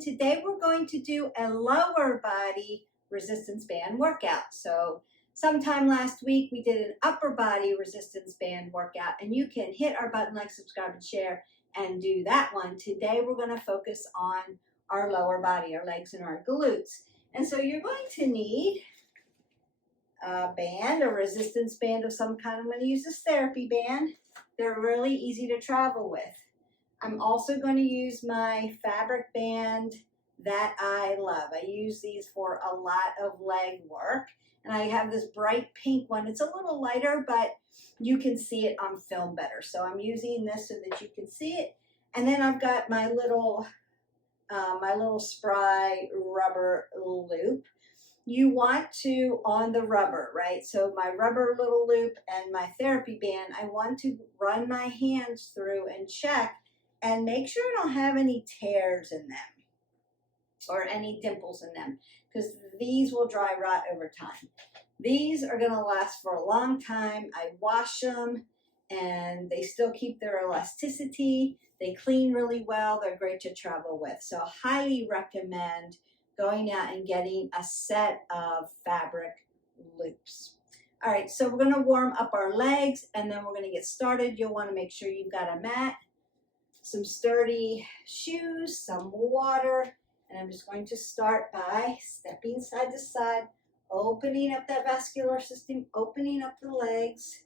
Today we're going to do a lower body resistance band workout. So sometime last week we did an upper body resistance band workout, and you can hit our button, like, subscribe, and share and do that one. Today we're going to focus on our lower body, our legs and our glutes. And so you're going to need a band, a resistance band of some kind. I'm going to use this therapy band. They're really easy to travel with. I'm also going to use my fabric band that I love. I use these for a lot of leg work. And I have this bright pink one. It's a little lighter, but you can see it on film better. So I'm using this so that you can see it. And then I've got my little spry rubber loop. You want to, on the rubber, right? So my rubber little loop and my therapy band, I want to run my hands through and check and make sure I don't have any tears in them or any dimples in them, because these will dry rot over time. These are going to last for a long time. I wash them and they still keep their elasticity. They clean really well. They're great to travel with. So I highly recommend going out and getting a set of fabric loops. All right, so we're going to warm up our legs and then we're going to get started. You'll want to make sure you've got a mat, some sturdy shoes, some water, and I'm just going to start by stepping side to side, opening up that vascular system, opening up the legs.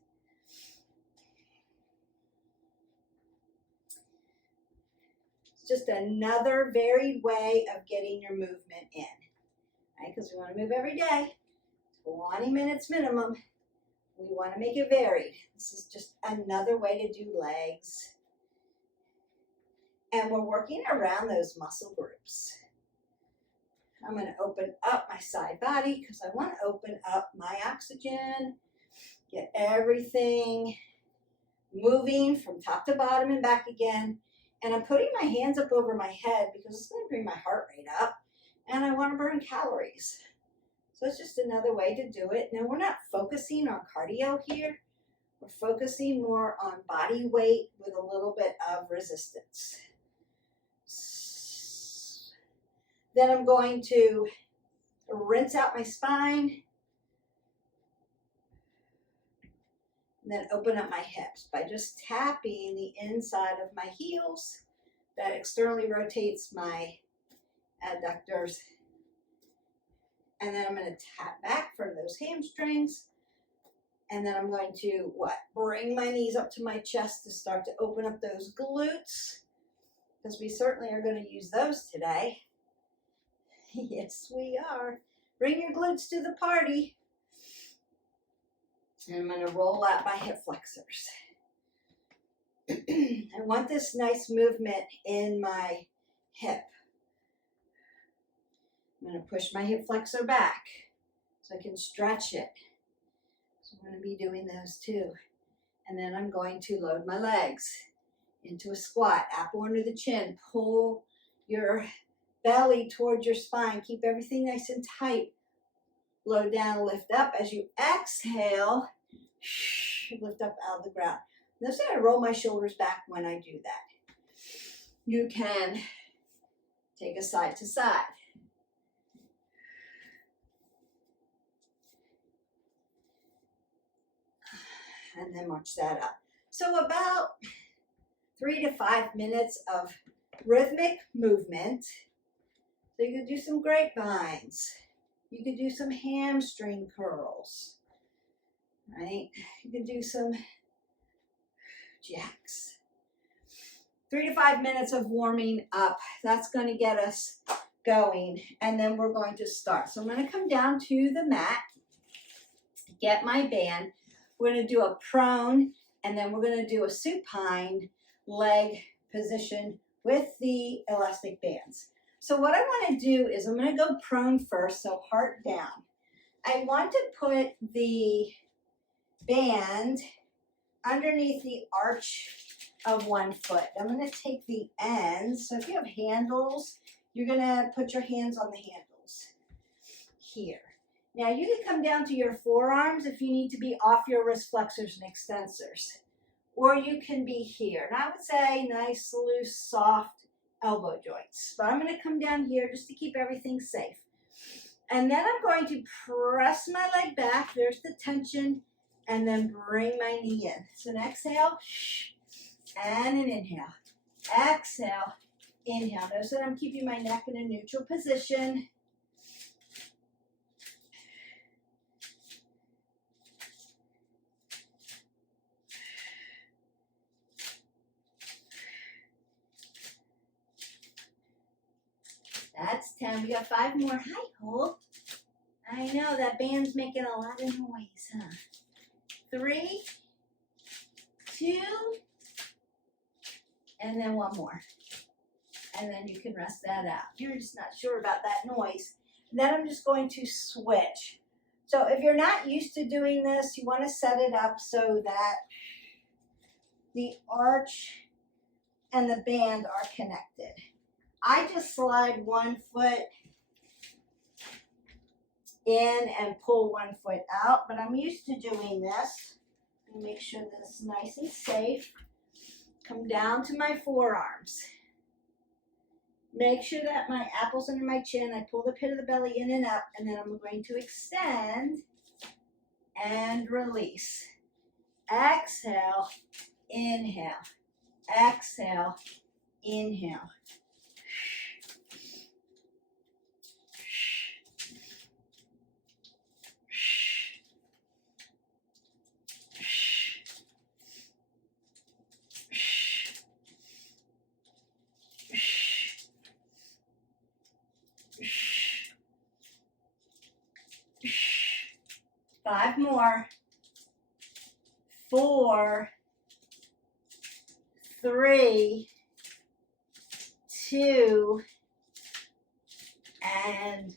It's just another varied way of getting your movement in, right? Because we want to move every day, 20 minutes minimum. We want to make it varied. This is just another way to do legs. And we're working around those muscle groups. I'm going to open up my side body because I want to open up my oxygen, get everything moving from top to bottom and back again. And I'm putting my hands up over my head because it's going to bring my heart rate up and I want to burn calories. So it's just another way to do it. Now we're not focusing on cardio here. We're focusing more on body weight with a little bit of resistance. Then I'm going to rinse out my spine and then open up my hips by just tapping the inside of my heels. That externally rotates my adductors. And then I'm going to tap back for those hamstrings. And then I'm going to, bring my knees up to my chest to start to open up those glutes, because we certainly are going to use those today. Yes, we are. Bring your glutes to the party. And I'm going to roll out my hip flexors. I want this nice movement in my hip. I'm going to push my hip flexor back so I can stretch it. So I'm going to be doing those too. And then I'm going to load my legs into a squat. Apple under the chin. Pull your belly towards your spine. Keep everything nice and tight. Load down, lift up. As you exhale, lift up out of the ground. Notice that I roll my shoulders back when I do that. You can take a side to side. And then march that up. So about 3 to 5 minutes of rhythmic movement. So you could do some grapevines. You could do some hamstring curls, right? You could do some jacks. 3 to 5 minutes of warming up. That's going to get us going. And then we're going to start. So I'm going to come down to the mat, get my band. We're going to do a prone, and then we're going to do a supine leg position with the elastic bands. So what I want to do is I'm going to go prone first, so heart down. I want to put the band underneath the arch of one foot. I'm going to take the ends. So if you have handles, you're going to put your hands on the handles here. Now you can come down to your forearms if you need to be off your wrist flexors and extensors. Or you can be here. And I would say nice, loose, soft elbow joints. But I'm going to come down here just to keep everything safe. And then I'm going to press my leg back. There's the tension. And then bring my knee in. So an exhale, and an inhale. Exhale, inhale. Notice that I'm keeping my neck in a neutral position. That's 10. We got 5 more. Hi, hold. I know that band's making a lot of noise, huh? 3, 2, and then 1 more. And then you can rest that out. You're just not sure about that noise. Then I'm just going to switch. So if you're not used to doing this, you want to set it up so that the arch and the band are connected. I just slide 1 foot in and pull 1 foot out, but I'm used to doing this. Make sure that it's nice and safe. Come down to my forearms. Make sure that my apple's under my chin. I pull the pit of the belly in and up, and then I'm going to extend and release. Exhale, inhale. Exhale, inhale. 5 more. 4, 3, 2, and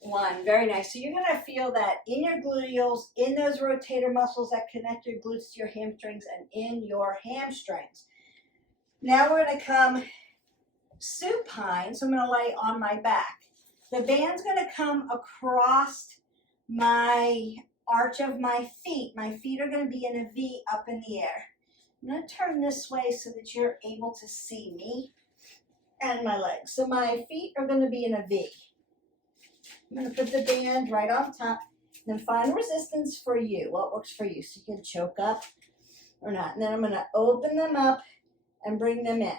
1. Very nice. So you're going to feel that in your gluteals, in those rotator muscles that connect your glutes to your hamstrings, and in your hamstrings. Now we're going to come supine. So I'm going to lay on my back. The band's going to come across my arch of my feet. My feet are going to be in a V up in the air. I'm going to turn this way so that you're able to see me and my legs. So my feet are going to be in a V. I'm going to put the band right on top, and then find resistance for you. What works for you? So you can choke up or not. And then I'm going to open them up and bring them in.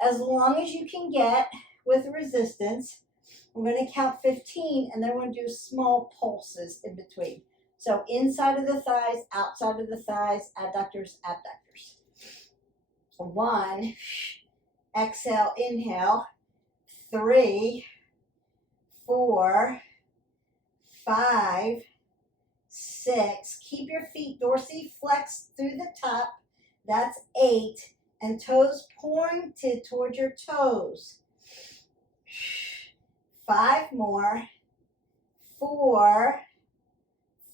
As long as you can get with resistance, I'm going to count 15, and then we're going to do small pulses in between. So inside of the thighs, outside of the thighs, adductors, abductors. So 1, exhale, inhale, 3, 4, 5, 6. Keep your feet dorsiflexed through the top. That's 8. And toes pointed towards your toes. 5 more. 4,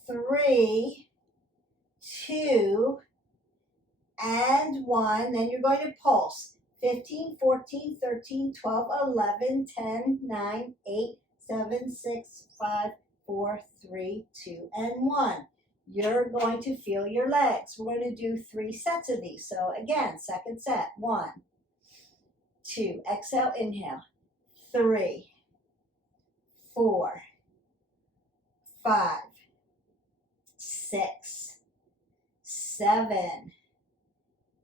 3, 2, and 1. Then you're going to pulse. 15, 14, 13, 12, 11, 10, 9, 8, 7, 6, 5, 4, 3, 2, and 1. You're going to feel your legs. We're going to do 3 sets of these. So again, second set. 1, 2, exhale, inhale. 3, 4, 5, 6, 7,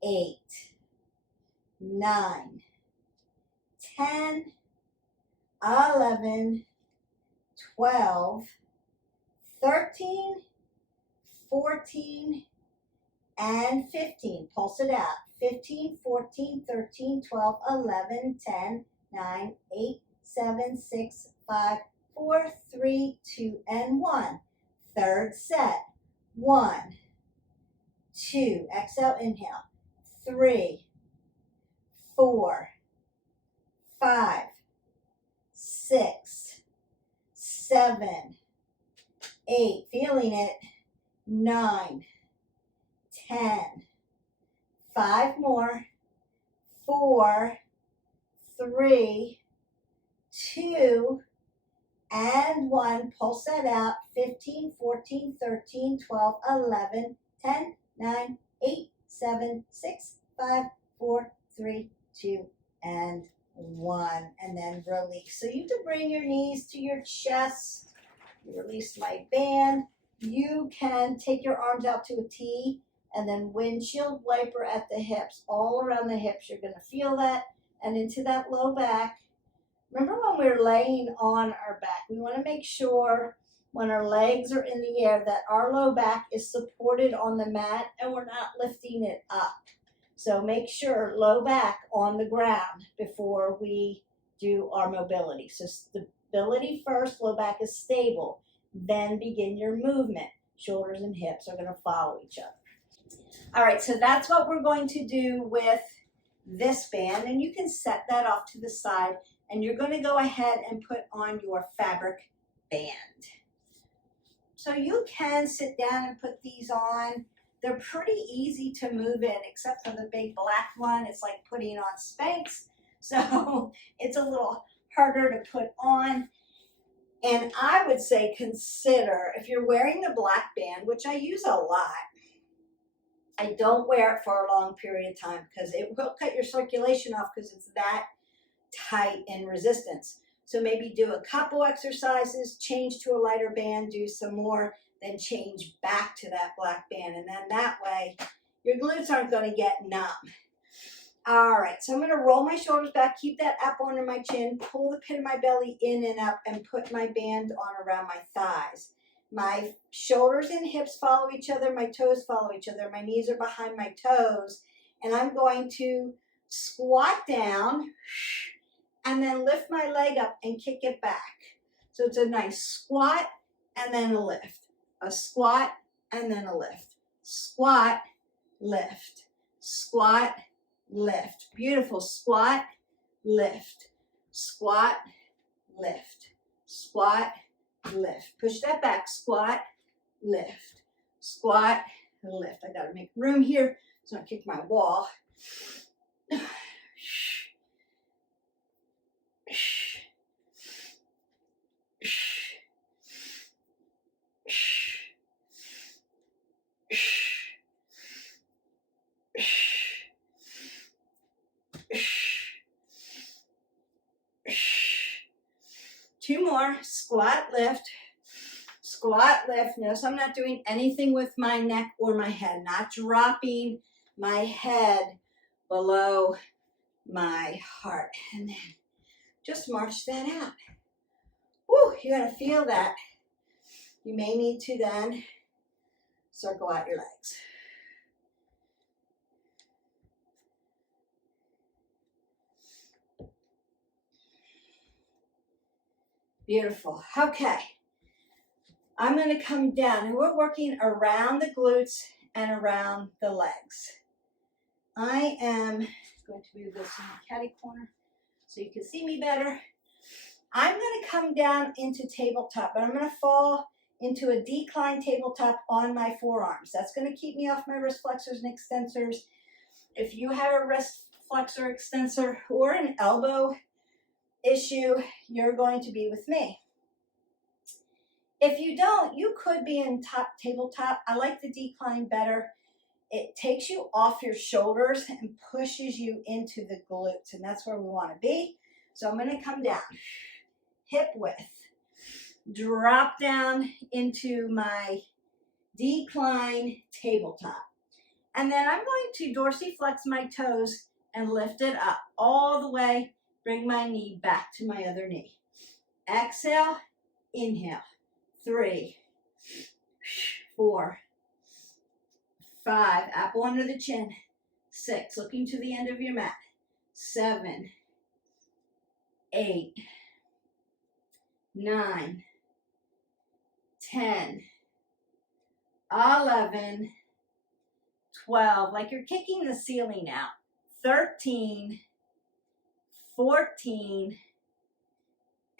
8, 9, 10, 11, 12, 13, 14, and 15. Pulse it out. 15, 14, 13, 12, 11, 10, 9, 8, 7, 6, 5, 4, 3, 2, and 1. Third set. 1, 2, exhale, inhale. 3, 4, 5, 6, 7, 8, feeling it. 9, 10, 5 more. 4, 3, 2, and 1. Pulse that out. 15, 14, 13, 12, 11, 10, 9, 8, 7, 6, 5, 4, 3, 2, and 1, and then release. So you can bring your knees to your chest. Release my band. You can take your arms out to a T and then windshield wiper at the hips. All around the hips, you're going to feel that, and into that low back. Remember when we're laying on our back, we want to make sure when our legs are in the air that our low back is supported on the mat and we're not lifting it up. So make sure low back on the ground before we do our mobility. So stability first, low back is stable. Then begin your movement. Shoulders and hips are going to follow each other. All right, so that's what we're going to do with this band, and you can set that off to the side, and you're going to go ahead and put on your fabric band. So you can sit down and put these on. They're pretty easy to move in, except for the big black one. It's like putting on Spanx, so it's a little harder to put on. And I would say consider, if you're wearing the black band, which I use a lot, I don't wear it for a long period of time because it will cut your circulation off because it's that tight in resistance. So maybe do a couple exercises, change to a lighter band, do some more, then change back to that black band. And then that way, your glutes aren't going to get numb. All right, so I'm going to roll my shoulders back, keep that up under my chin, pull the pit of my belly in and up, and put my band on around my thighs. My shoulders and hips follow each other, my toes follow each other, my knees are behind my toes, and I'm going to squat down and then lift my leg up and kick it back. So it's a nice squat and then a lift, a squat and then a lift, squat, lift, squat, lift. Beautiful. Squat, lift, squat, lift, squat, lift. Push that back. Squat, lift, squat, lift. I got to make room here so I don't kick my wall. Two more. Squat, lift, squat, lift. Notice I'm not doing anything with my neck or my head, not dropping my head below my heart. And then just march that out. Woo, you're going to feel that. You may need to then circle out your legs. Beautiful. Okay. I'm going to come down, and we're working around the glutes and around the legs. I am going to move this in the catty corner so you can see me better. I'm going to come down into tabletop, but I'm going to fall into a decline tabletop on my forearms. That's going to keep me off my wrist flexors and extensors. If you have a wrist flexor extensor or an elbow issue, you're going to be with me. If you don't, you could be in tabletop. I like the decline better. It takes you off your shoulders and pushes you into the glutes, and that's where we want to be. So I'm going to come down, hip width, drop down into my decline tabletop. And then I'm going to dorsiflex my toes and lift it up all the way, bring my knee back to my other knee. Exhale, inhale. 3, 4, 5, apple under the chin. 6, looking to the end of your mat. 7, 8, 9, 10, 11, 12, like you're kicking the ceiling out. 13, 14,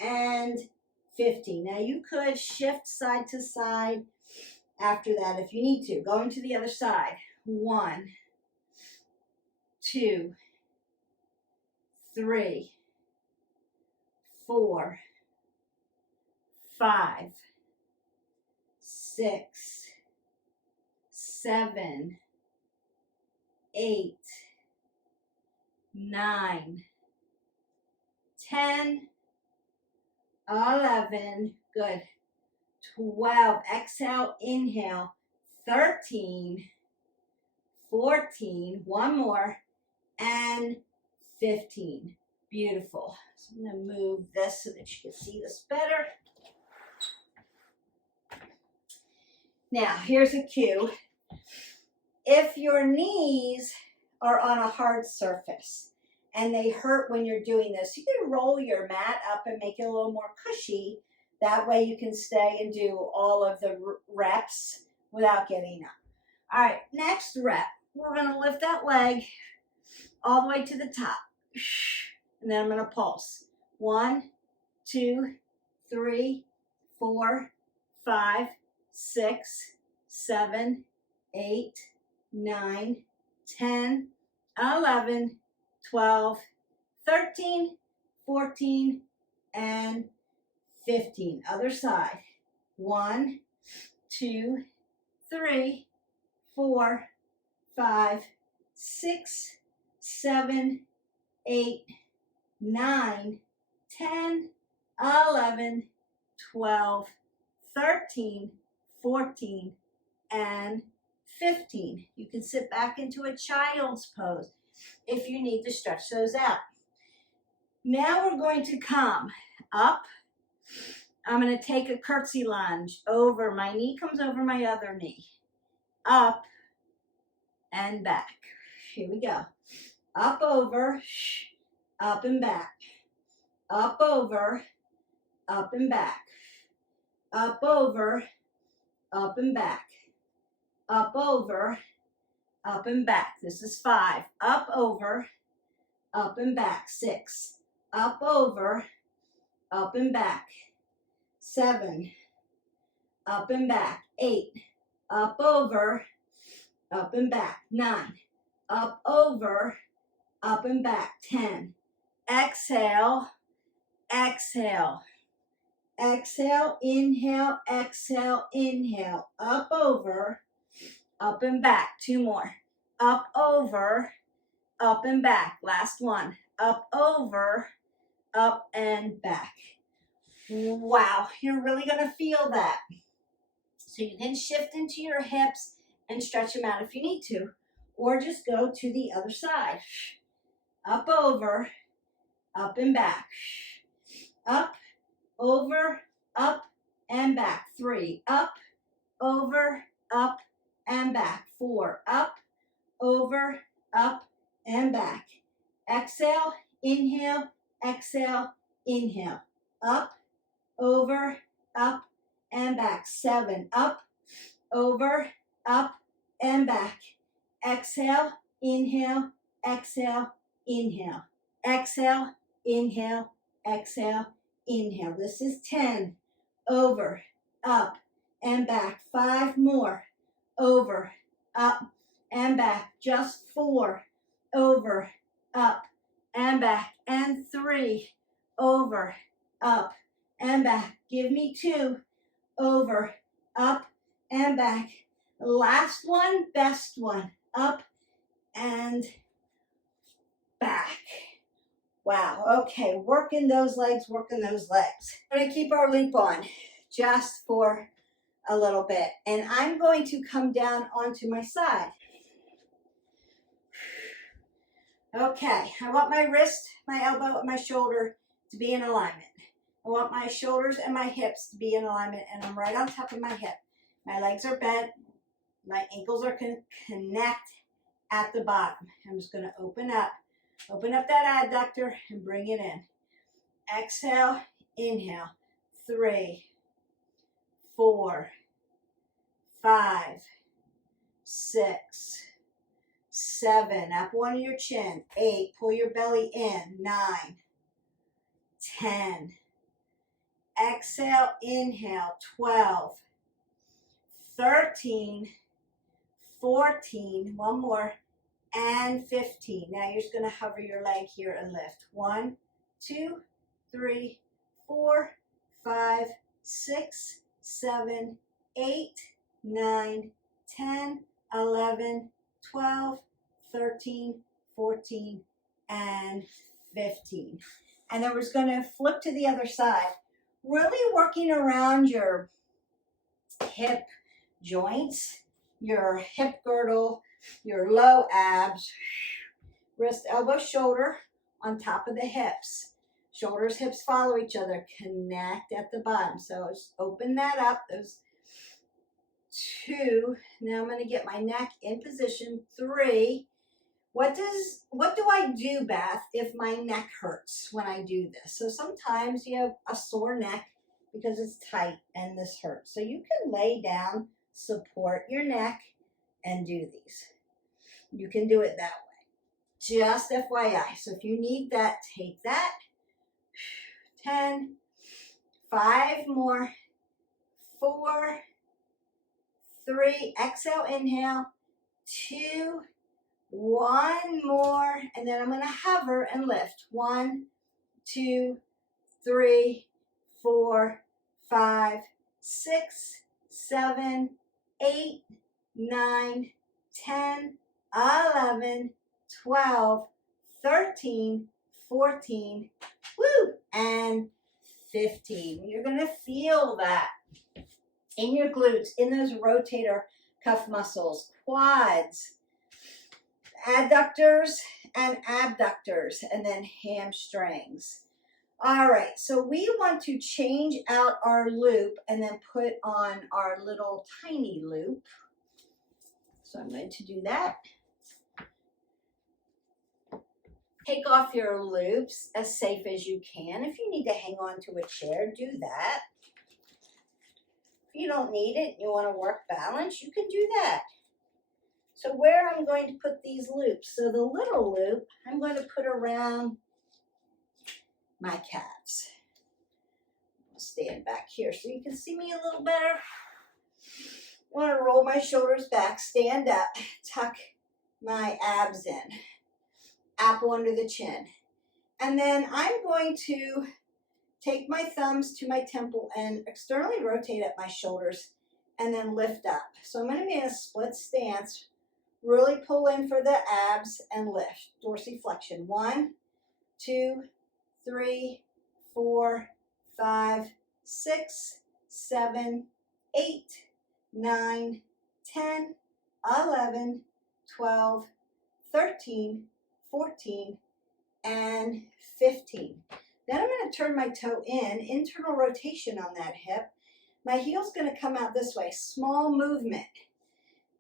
and 15. Now you could shift side to side after that if you need to. Going to the other side. 1, 2, 3, 4, 5, 6, 7, 8, 9, 10, 11, good. 12, exhale, inhale, 13, 14, one more, and 15. Beautiful. So I'm going to move this so that you can see this better. Now, here's a cue. If your knees are on a hard surface and they hurt when you're doing this, you can roll your mat up and make it a little more cushy. That way you can stay and do all of the reps without getting up. All right, next rep. We're going to lift that leg all the way to the top. And then I'm going to pulse. 1, 2, 3, 4, 5, 6, 7, 8, 9, 10, 11, 12, 13, 14, and 15. Other side. 1, 2, 3, 4, 5, 6, 7, 8, 9, 10, 11, 12, 13, 14, and 15. You can sit back into a child's pose if you need to stretch those out. Now we're going to come up. I'm going to take a curtsy lunge over. My knee comes over my other knee. Up and back. Here we go. Up, over, up and back. Up, over, up and back. Up, over, up and back. Up, over, up and back. This is 5. Up, over, up and back. 6. Up, over, up and back. 7. Up and back. 8. Up, over, up and back. 9. Up, over, up and back. 10. Exhale, exhale. Exhale, inhale, exhale, inhale. Up, over, up and back. 2 more. Up, over, up and back. Last one. Up, over, up and back. Wow, you're really going to feel that. So you can shift into your hips and stretch them out if you need to, or just go to the other side. Up, over, up and back. Up, over, up and back. 3. Up, over, up and back. 4. Up, over, up and back. Exhale, inhale, exhale, inhale. Up, over, up and back. 7. Up, over, up and back. Exhale, inhale, exhale, inhale. Exhale, inhale, exhale, inhale. This is 10. Over, up and back. 5 more. Over, up and back. Just 4. Over, up and back. And 3. Over, up and back. Give me 2. Over, up and back. Last one, best one. Up and back. Wow, okay, working those legs, working those legs. We're gonna keep our loop on just for a little bit. And I'm going to come down onto my side. Okay, I want my wrist, my elbow, and my shoulder to be in alignment. I want my shoulders and my hips to be in alignment, and I'm right on top of my hip. My legs are bent. My ankles are connect at the bottom. I'm just going to open up that adductor and bring it in. Exhale, inhale. 3, 4, 5, 6, 7. Up one of your chin. 8. Pull your belly in. 9, 10. Exhale, inhale. 12, 13, 14. One more. And 15. Now you're just going to hover your leg here and lift. 1, 2, 3, 4, 5, 6, 7, 8, 9, 10, 11, 12, 13, 14, and 15. And then we're going to flip to the other side. Really working around your hip joints, your hip girdle, your low abs, wrist, elbow, shoulder on top of the hips. Shoulders, hips follow each other. Connect at the bottom. So just open that up. Those 2. Now I'm going to get my neck in position. 3. What do I do, Beth, if my neck hurts when I do this? So sometimes you have a sore neck because it's tight and this hurts. So you can lay down, support your neck, and do these. You can do it that way. Just FYI. So if you need that, take that. 10, 5 more, 4, 3, exhale, inhale, 2, 1 more, and then I'm going to hover and lift. 1, 2, 3, 4, 5, 6, 7, 8, 9, 10, 11, 12, 13, 14, woo, and 15. You're going to feel that in your glutes, in those rotator cuff muscles, quads, adductors and abductors, and then hamstrings. All right, so we want to change out our loop and then put on our little tiny loop. So I'm going to do that. Take off your loops as safe as you can. If you need to hang on to a chair, do that. If you don't need it, you want to work balance, you can do that. So where I'm going to put these loops, so the little loop, I'm going to put around my calves. I'll stand back here so you can see me a little better. I want to roll my shoulders back, stand up, tuck my abs in, apple under the chin. And then I'm going to take my thumbs to my temple and externally rotate at my shoulders and then lift up. So I'm going to be in a split stance. Really pull in for the abs and lift. Dorsiflexion. 1, 2, 3, 4, 5, 6, 7, 8, 9, 10, 11, 12, 13, 14, and 15. Then I'm going to turn my toe in, internal rotation on that hip. My heel's going to come out this way, small movement.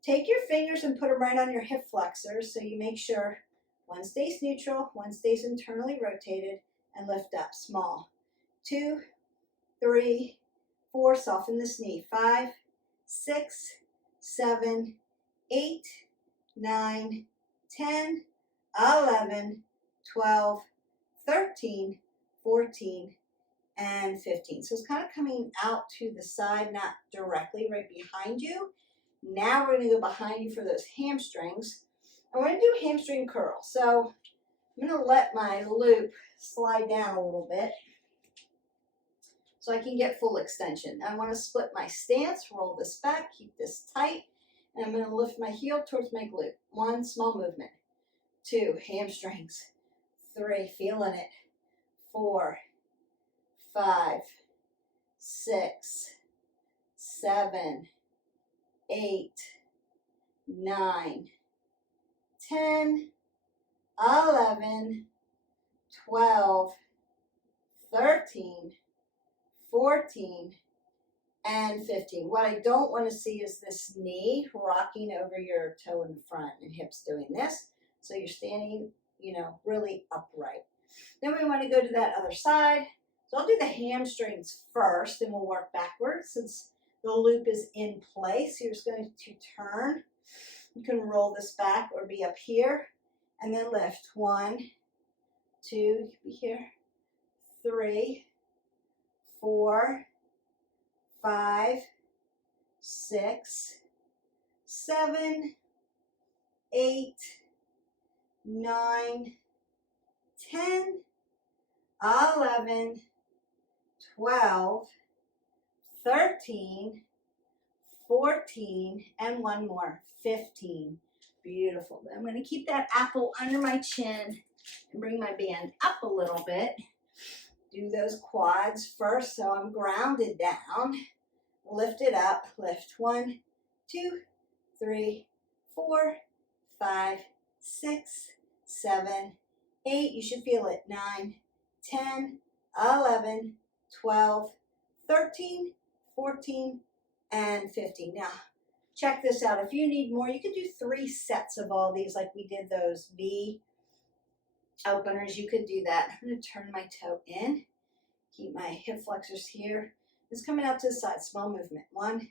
Take your fingers and put them right on your hip flexors so you make sure one stays neutral, one stays internally rotated, and lift up, small. 2, 3, 4, soften this knee. 5, 6, 7, 8, 9, 10, 11, 12, 13, 14, and 15. So it's kind of coming out to the side, not directly right behind you. Now we're going to go behind you for those hamstrings. I'm going to do hamstring curl. So I'm going to let my loop slide down a little bit so I can get full extension. I want to split my stance, roll this back, keep this tight, and I'm going to lift my heel towards my glute. 1, small movement. 2, hamstrings. 3, feeling it. 4, 5, 6, 7, 8, 9, 10, 11, 12, 13, 14, and 15. What I don't want to see is this knee rocking over your toe in the front and hips doing this. So you're standing, really upright. Then we want to go to that other side. So I'll do the hamstrings first and we'll work backwards since the loop is in place. You're just going to turn. You can roll this back or be up here and then lift. 1, 2, be here. 3, 4, 5, 6, 7, 8, 9, 10, 11, 12, 13, 14, and one more, 15. Beautiful. I'm going to keep that apple under my chin and bring my band up a little bit. Do those quads first, so I'm grounded down. Lift it up. Lift 1, 2, 3, 4, 5, 6, 7, 8. You should feel it. 9, 10, 11, 12, 13, 14, and 15. Now, check this out. If you need more, you could do 3 sets of all these like we did those V openers. You could do that. I'm going to turn my toe in. Keep my hip flexors here. It's coming out to the side. Small movement. 1,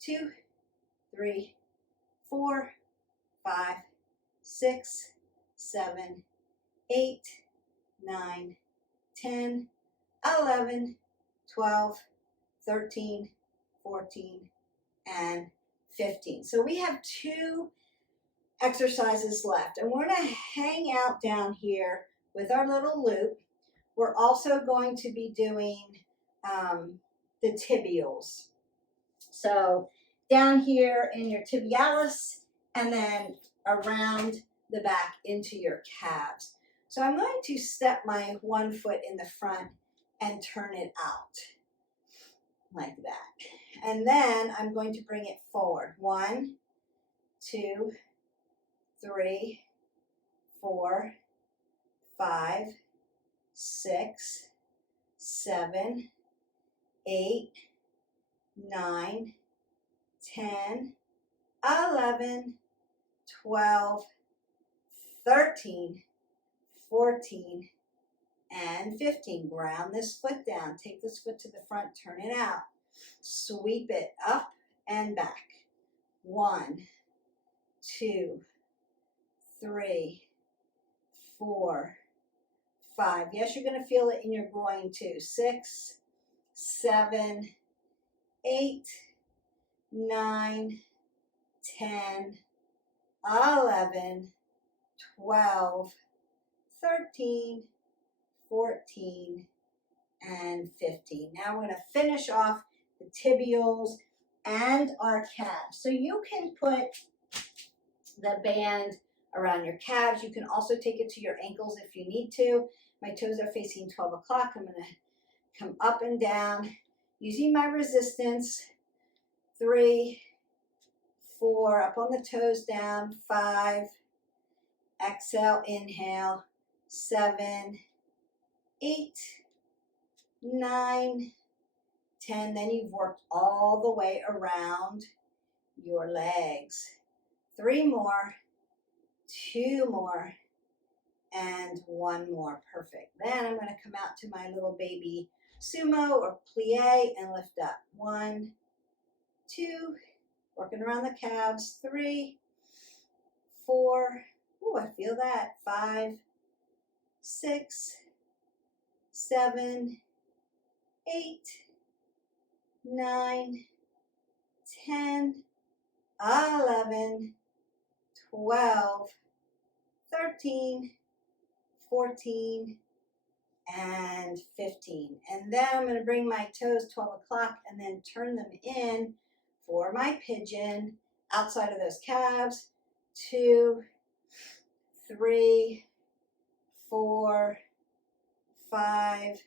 2, 3, 4, 5, 6, 7, 8, 9, 10, 11, 12, 13, 14, and 15. So we have 2 exercises left, and we're going to hang out down here with our little loop. We're also going to be doing the tibials. So down here in your tibialis and then around the back into your calves. So I'm going to step my 1 foot in the front and turn it out like that. And then I'm going to bring it forward. 1, 2, 3, 4, 5, 6, 7, 8, 9, 10, 11, 12, 13, 14, and 15. Ground this foot down. Take this foot to the front, turn it out. Sweep it up and back. 1, 2, 3, 4, 5. Yes, you're going to feel it in your groin too. 6, 7, 8, 9, 10, 11, 12, 13, 14, and 15. Now we're going to finish off the tibials and our calves. So you can put the band around your calves. You can also take it to your ankles if you need to. My toes are facing 12 o'clock. I'm going to come up and down using my resistance. 3, 4, up on the toes, down. 5, exhale, inhale. 7, 8, 9, 10. Then you've worked all the way around your legs. 3 more, 2 more, and 1 more. Perfect. Then I'm going to come out to my little baby sumo or plie and lift up. 1, 2, working around the calves. 3, 4, ooh, I feel that. 5, 6, 7, 8, 9, 10, 11, 12, 13, 14, and 15. And then I'm going to bring my toes 12 o'clock and then turn them in for my pigeon outside of those calves. 2, 3, 4, 5,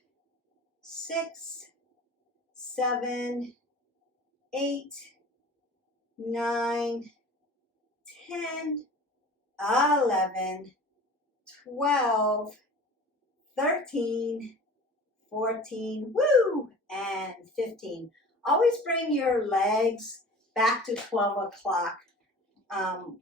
6, 7, 8, 9, 10, 11, 12, 13, 14, woo, and 15. Always bring your legs back to 12 o'clock.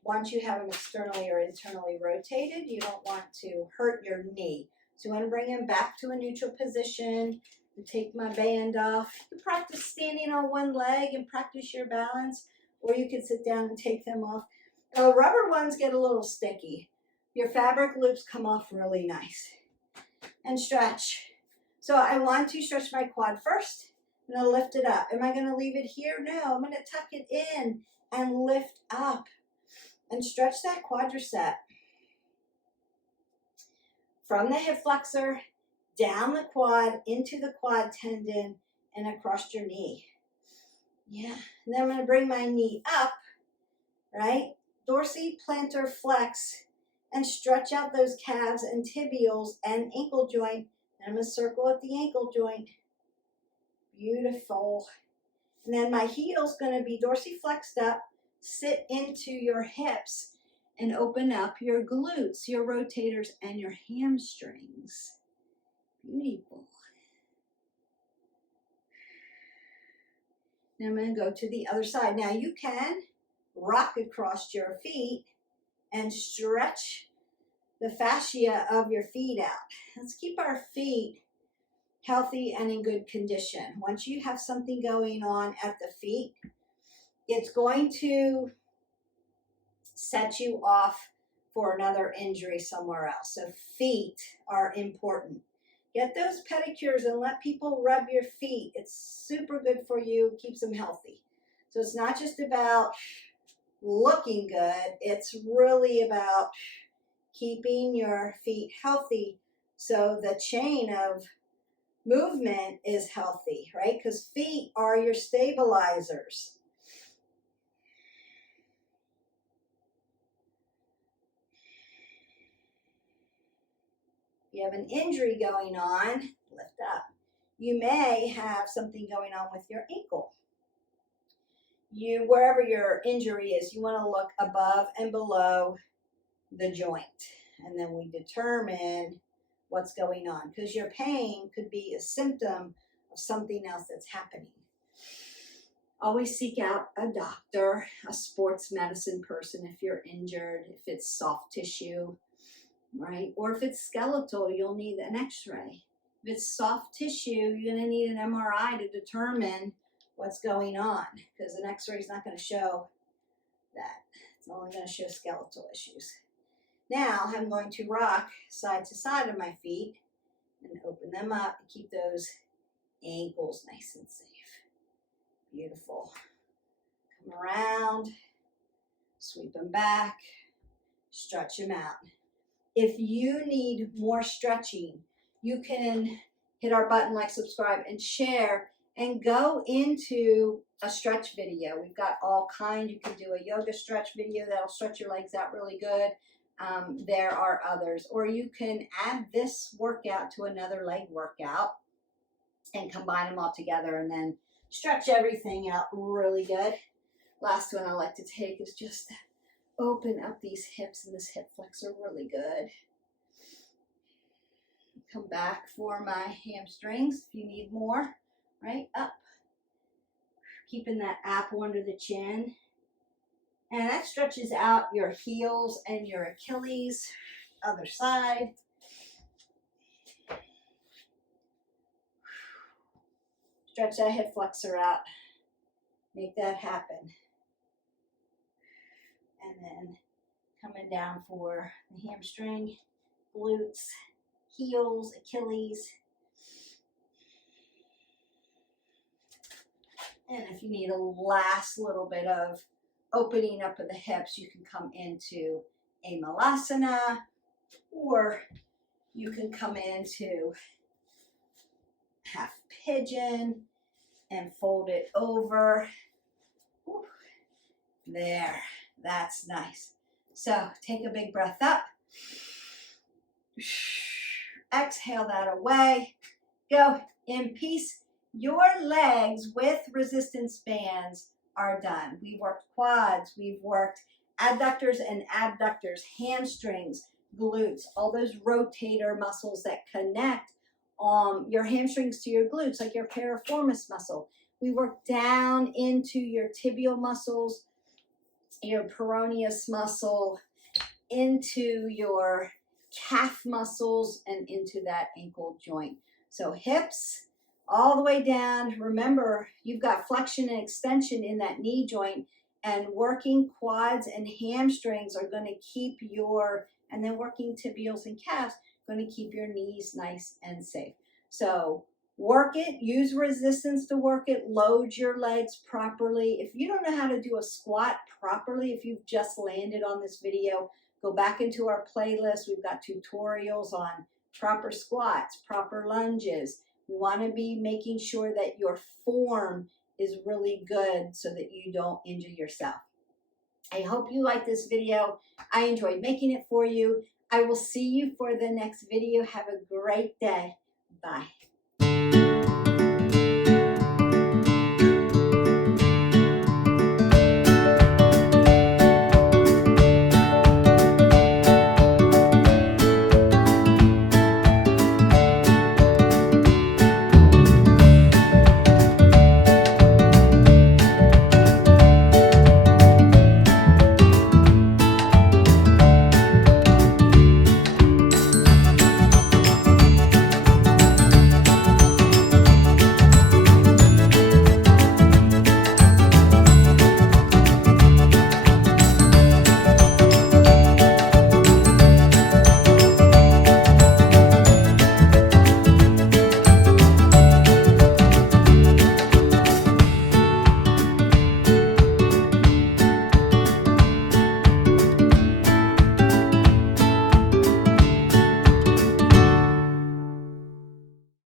Once you have them externally or internally rotated, you don't want to hurt your knee. So you want to bring them back to a neutral position and take my band off. You can practice standing on one leg and practice your balance, or you can sit down and take them off. Rubber ones get a little sticky. Your fabric loops come off really nice. And stretch. So I want to stretch my quad first. I'm going to lift it up. Am I going to leave it here? No, I'm going to tuck it in and lift up and stretch that quadricep. From the hip flexor, down the quad, into the quad tendon, and across your knee. Yeah, and then I'm going to bring my knee up, right? Dorsiplantar flex, and stretch out those calves and tibials and ankle joint And I'm going to circle at the ankle joint. Beautiful. And then my heel's going to be dorsiflexed up, sit into your hips, and open up your glutes, your rotators, and your hamstrings. Beautiful. Now I'm going to go to the other side. Now you can rock across your feet and stretch the fascia of your feet out. Let's keep our feet healthy and in good condition. Once you have something going on at the feet, it's going to set you off for another injury somewhere else. So feet are important. Get those pedicures and let people rub your feet. It's super good for you, keeps them healthy. So it's not just about looking good, it's really about keeping your feet healthy so the chain of movement is healthy, right? Because feet are your stabilizers. If you have an injury going on, lift up. You may have something going on with your ankle. Wherever your injury is, you want to look above and below the joint. And then we determine what's going on, because your pain could be a symptom of something else that's happening. Always seek out a doctor, a sports medicine person if you're injured, if it's soft tissue, right? Or if it's skeletal, you'll need an x-ray. If it's soft tissue, you're going to need an MRI to determine what's going on, because an x-ray is not going to show that. It's only going to show skeletal issues. Now I'm going to rock side to side of my feet and open them up and keep those ankles nice and safe. Beautiful. Come around, sweep them back, stretch them out. If you need more stretching, you can hit our button, like, subscribe, and share, and go into a stretch video. We've got all kinds. You can do a yoga stretch video that'll stretch your legs out really good. There are others. Or you can add this workout to another leg workout and combine them all together and then stretch everything out really good. Last one I like to take is just open up these hips and this hip flexor really good. Come back for my hamstrings if you need more. Right up. Keeping that apple under the chin. And that stretches out your heels and your Achilles. Other side. Stretch that hip flexor out. Make that happen. And then coming down for the hamstring, glutes, heels, Achilles. And if you need a last little bit of opening up of the hips, you can come into a malasana, or you can come into half pigeon and fold it over. Whew. There, that's nice. So take a big breath up. Exhale that away. Go in peace. Your legs with resistance bands are done. We've worked quads, we've worked adductors and abductors, hamstrings, glutes, all those rotator muscles that connect your hamstrings to your glutes, like your piriformis muscle. We work down into your tibial muscles, your peroneus muscle, into your calf muscles, and into that ankle joint. So hips all the way down. Remember, you've got flexion and extension in that knee joint, and working quads and hamstrings are going to keep and then working tibials and calves, going to keep your knees nice and safe. So work it, use resistance to work it, load your legs properly. If you don't know how to do a squat properly, if you've just landed on this video, go back into our playlist. We've got tutorials on proper squats, proper lunges. We want to be making sure that your form is really good so that you don't injure yourself. I hope you like this video. I enjoyed making it for you. I will see you for the next video. Have a great day. Bye.